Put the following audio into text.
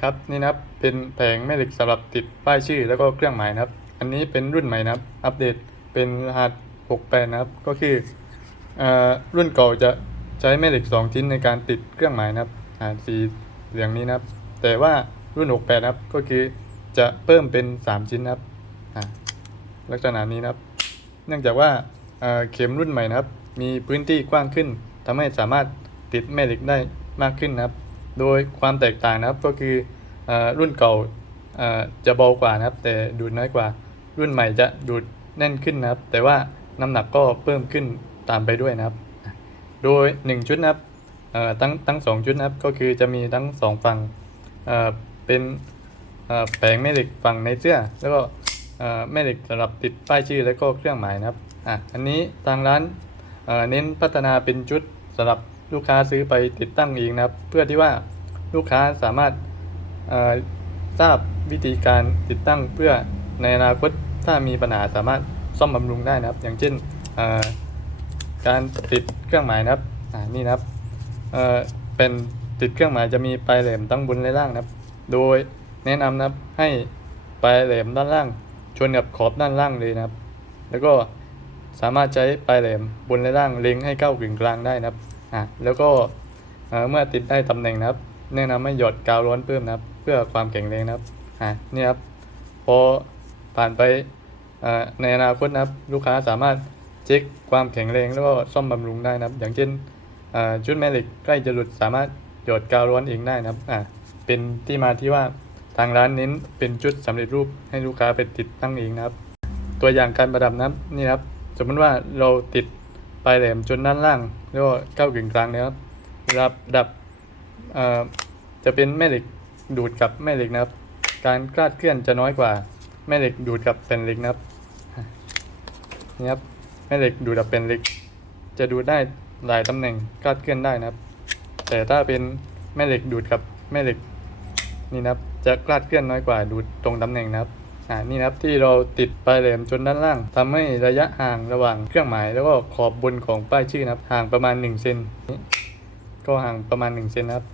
ครับนี่นะครับเป็นแผงแม่เหล็กสำหรับติดป้ายชื่อแล้วก็เครื่องหมายนะครับ อันนี้เป็นรุ่นใหม่นะครับ อัปเดตเป็นรหัส68นะครับ ก็คือเอ่อรุ่นเก่าจะใช้แม่เหล็ก 2 ชิ้นในการติดเครื่องหมายนะครับอ่าสีเหลืองนี้นะครับ แต่ว่ารุ่น 68นะครับก็คือจะเพิ่มเป็น 3 ชิ้นนะครับอ่าลักษณะนี้นะครับ เนื่องจากว่าเอ่อเข็มรุ่นใหม่นะครับ มีพื้นที่กว้างขึ้นทำให้สามารถติดแม่เหล็กได้มากขึ้นนะครับ โดยความแตกต่างนะครับก็คืออรุ่นเก่าจะเบากว่านะครับ แต่ดูดน้อยกว่า รุ่นใหม่จะดูดแน่นขึ้นนะครับ แต่ว่าน้ำหนักก็เพิ่มขึ้นตามไปด้วยนะครับ โดย 1 ชุดนะครับทั้งทั้งสองชุดนะครับก็คือจะมีทั้งสองฝั่งเเป็นแผงแม่เหล็กฝั่งในเสื้อ แล้วก็แม่เหล็กสำหรับติดป้ายชื่อแล้วก็เครื่องหมายนะครับอะอันนี้ทางร้านเเน้นพัฒนาเป็นชุดสำหรับ ลูกค้าซื้อไปติดตั้งเองนะครับ เพื่อที่ว่าลูกค้าสามารถทราบวิธีการติดตั้งเพื่อในอนาคตถ้ามีปัญหาสามารถซ่อมบำรุงได้นะครับ อย่างเช่นการติดเครื่องหมายนะครับอ่านี่นะครับเเป็นติดเครื่องหมายจะมีปลายแหลมตั้งบนและล่างนะครับ โดยแนะนำนะครับให้ปลายแหลมด้านล่างชนกับขอบด้านล่างเลยนะครับ แล้วก็สามารถใช้ปลายแหลมบนและล่างเล็งให้เข้ากึ่งกลางได้นะครับ อ่าแล้วก็เมื่อติดได้ตำแหน่งนะครับ แนะนำให้หยดกาวร้อนเพิ่มนะครับ เพื่อความแข็งแรงนะครับอ่านี่ครับพอผ่านไปในอนาคตนะครับ ลูกค้าสามารถเช็คความแข็งแรงแล้วก็ซ่อมบำรุงได้นะครับ อย่างเช่นชุดแม่เหล็กใกล้จะหลุดสามารถหยดกาวร้อนเองได้นะครับอ่าเป็นที่มาที่ว่าทางร้านเน้นเป็นชุดสำเร็จรูปให้ลูกค้าไปติดตั้งเองนะครับ ตัวอย่างการประดับนะครับนี่ครับ สมมติว่าเราติด ปลายแหลมจนด้านล่างแล้วก็เข้ากึ่งกลางนะครับเวลาประดับเอ่อจะเป็นแม่เหล็กดูดกับแม่เหล็กนะครับ การคลาดเคลื่อนจะน้อยกว่าแม่เหล็กดูดกับแผ่นเหล็กนะครับนี่ครับแม่เหล็กดูดกับแผ่นเหล็ก จะดูดได้หลายตำแหน่งคลาดเคลื่อนได้นะครับ แต่ถ้าเป็นแม่เหล็กดูดกับแม่เหล็กนี่นะครับ จะคลาดเคลื่อนน้อยกว่าดูดตรงตำแหน่งนะครับ อ่านี่นะครับที่เราติดปลายแหลมจนด้านล่างทำให้ระยะห่างระหว่างเครื่องหมาย แล้วก็ขอบบนของป้ายชื่อนะครับห่างประมาณ1เซนก็ห่างประมาณ1เซนนะครับ